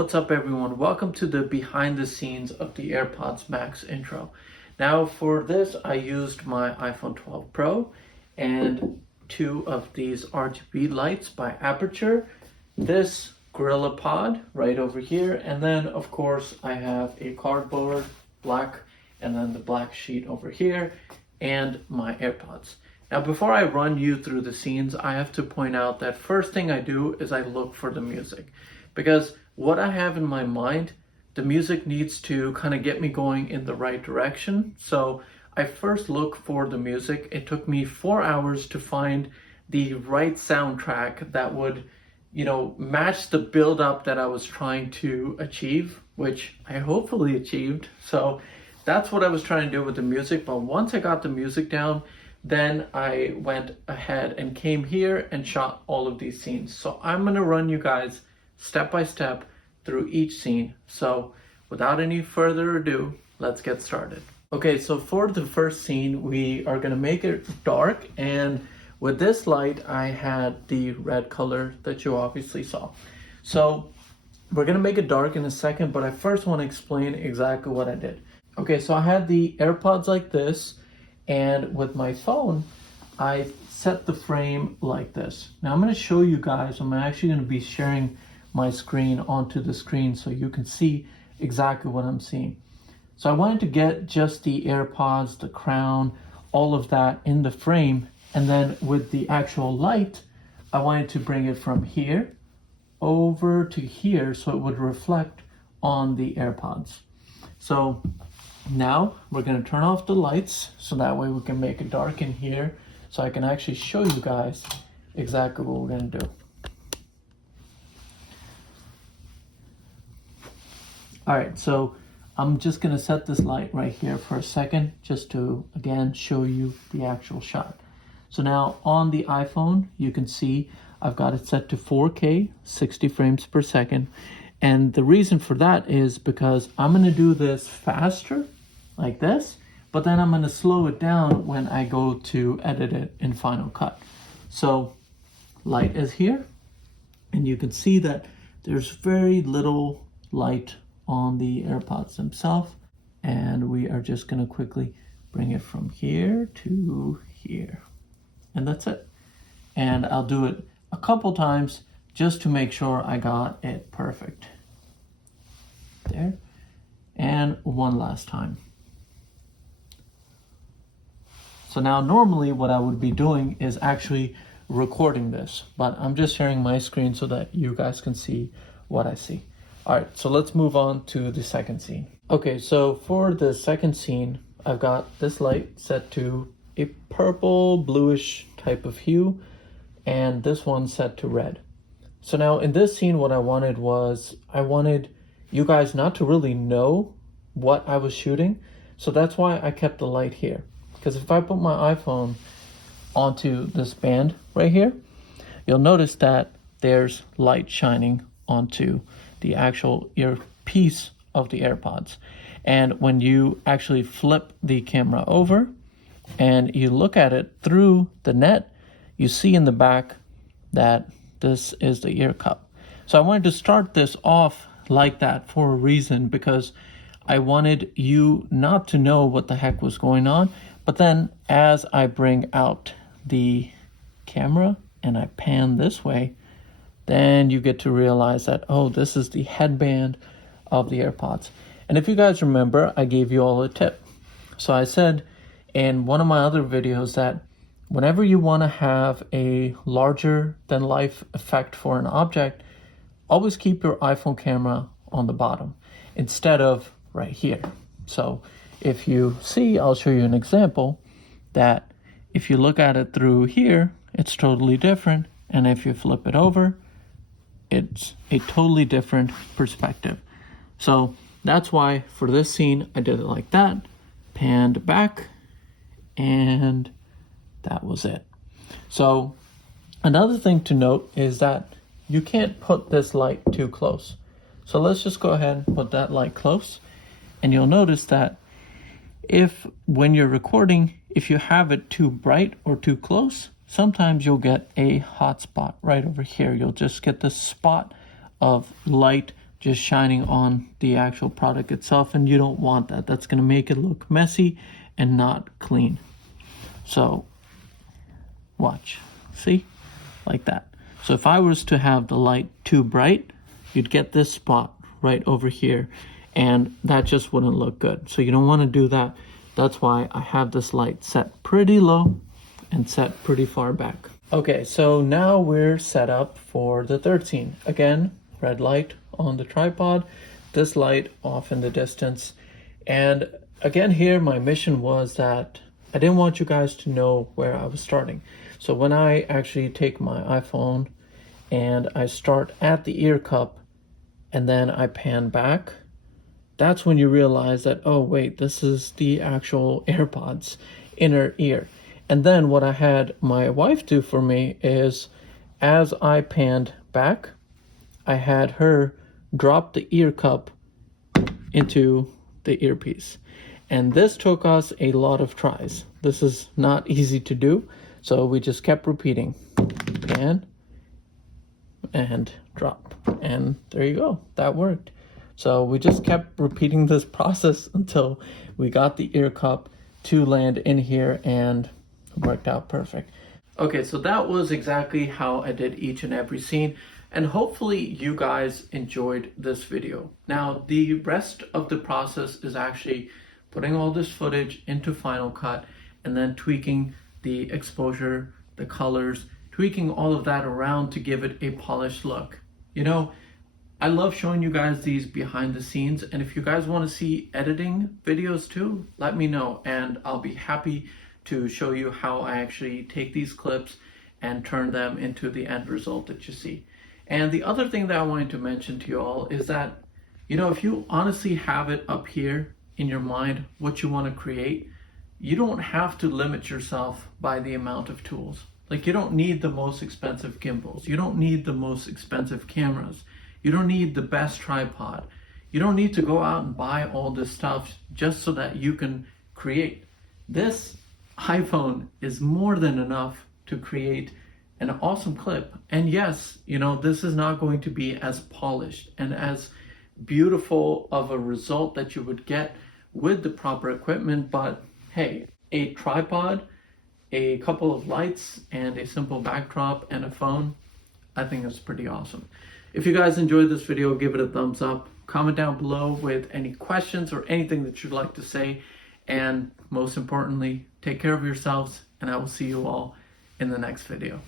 What's up everyone? Welcome to the behind the scenes of the AirPods Max intro. Now for this I used my iPhone 12 Pro and two of these RGB lights by Aperture, this Gorilla Pod right over here, and then of course I have a cardboard black and then the black sheet over here and my AirPods. Now before I run you through the scenes, I have to point out that first thing I do is I look for the music, because what I have in my mind, the music needs to kind of get me going in the right direction. So I first look for the music. It took me 4 hours to find the right soundtrack that would, match the build up that I was trying to achieve, which I hopefully achieved. So that's what I was trying to do with the music. But once I got the music down, then I went ahead and came here and shot all of these scenes. So I'm gonna run you guys step by step through each scene. So without any further ado, let's get started. Okay, so for the first scene, we are gonna make it dark, and with this light, I had the red color that you obviously saw. So we're gonna make it dark in a second, but I first wanna explain exactly what I did. Okay, so I had the AirPods like this, and with my phone, I set the frame like this. Now I'm gonna show you guys, I'm actually gonna be sharing my screen onto the screen so you can see exactly what I'm seeing. So I wanted to get just the AirPods, the crown, all of that in the frame, and then with the actual light, I wanted to bring it from here over to here so it would reflect on the AirPods. So now we're going to turn off the lights so that way we can make it dark in here so I can actually show you guys exactly what we're going to do. All right, so I'm just gonna set this light right here for a second just to, again, show you the actual shot. So now on the iPhone, you can see I've got it set to 4K, 60 frames per second. And the reason for that is because I'm gonna do this faster, like this, but then I'm gonna slow it down when I go to edit it in Final Cut. So light is here, and you can see that there's very little light on the AirPods themselves, and we are just going to quickly bring it from here to here, and that's it. And I'll do it a couple times just to make sure I got it perfect there, and one last time. So now normally what I would be doing is actually recording this, but I'm just sharing my screen so that you guys can see what I see. All right, so let's move on to the second scene. Okay, so for the second scene, I've got this light set to a purple bluish type of hue, and this one set to red. So now in this scene, what I wanted was, I wanted you guys not to really know what I was shooting. So that's why I kept the light here. Because if I put my iPhone onto this band right here, you'll notice that there's light shining onto the actual earpiece of the AirPods. And when you actually flip the camera over and you look at it through the net, you see in the back that this is the ear cup. So I wanted to start this off like that for a reason, because I wanted you not to know what the heck was going on. But then as I bring out the camera and I pan this way, then you get to realize that, oh, this is the headband of the AirPods. And if you guys remember, I gave you all a tip. So I said in one of my other videos that whenever you want to have a larger than life effect for an object, always keep your iPhone camera on the bottom instead of right here. So if you see, I'll show you an example that if you look at it through here, it's totally different. And if you flip it over, it's a totally different perspective. So that's why for this scene, I did it like that, panned back, and that was it. So another thing to note is that you can't put this light too close. So let's just go ahead and put that light close. And you'll notice that when you're recording, if you have it too bright or too close, sometimes you'll get a hot spot right over here. You'll just get this spot of light just shining on the actual product itself, and you don't want that. That's going to make it look messy and not clean. So watch, see, like that. So if I was to have the light too bright, you'd get this spot right over here, and that just wouldn't look good. So you don't want to do that. That's why I have this light set pretty low and set pretty far back. Okay, so now we're set up for the third scene. Again, red light on the tripod, this light off in the distance. And again here, my mission was that I didn't want you guys to know where I was starting. So when I actually take my iPhone and I start at the ear cup and then I pan back, that's when you realize that, oh wait, this is the actual AirPods inner ear. And then what I had my wife do for me is, as I panned back, I had her drop the ear cup into the earpiece. And this took us a lot of tries. This is not easy to do. So we just kept repeating, pan and drop. And there you go, that worked. So we just kept repeating this process until we got the ear cup to land in here, and worked out perfect. Okay, so that was exactly how I did each and every scene, and hopefully you guys enjoyed this video. Now, the rest of the process is actually putting all this footage into Final Cut and then tweaking the exposure, the colors, tweaking all of that around to give it a polished look. You know, I love showing you guys these behind the scenes, and if you guys want to see editing videos too, let me know and I'll be happy to show you how I actually take these clips and turn them into the end result that you see. And the other thing that I wanted to mention to you all is that, you know, if you honestly have it up here in your mind what you want to create, you don't have to limit yourself by the amount of tools. Like, you don't need the most expensive gimbals, you don't need the most expensive cameras, you don't need the best tripod, you don't need to go out and buy all this stuff just so that you can create. This iPhone is more than enough to create an awesome clip. And yes, you know, this is not going to be as polished and as beautiful of a result that you would get with the proper equipment, but hey, a tripod, a couple of lights, and a simple backdrop and a phone, I think it's pretty awesome. If you guys enjoyed this video, give it a thumbs up, comment down below with any questions or anything that you'd like to say, and most importantly, take care of yourselves, and I will see you all in the next video.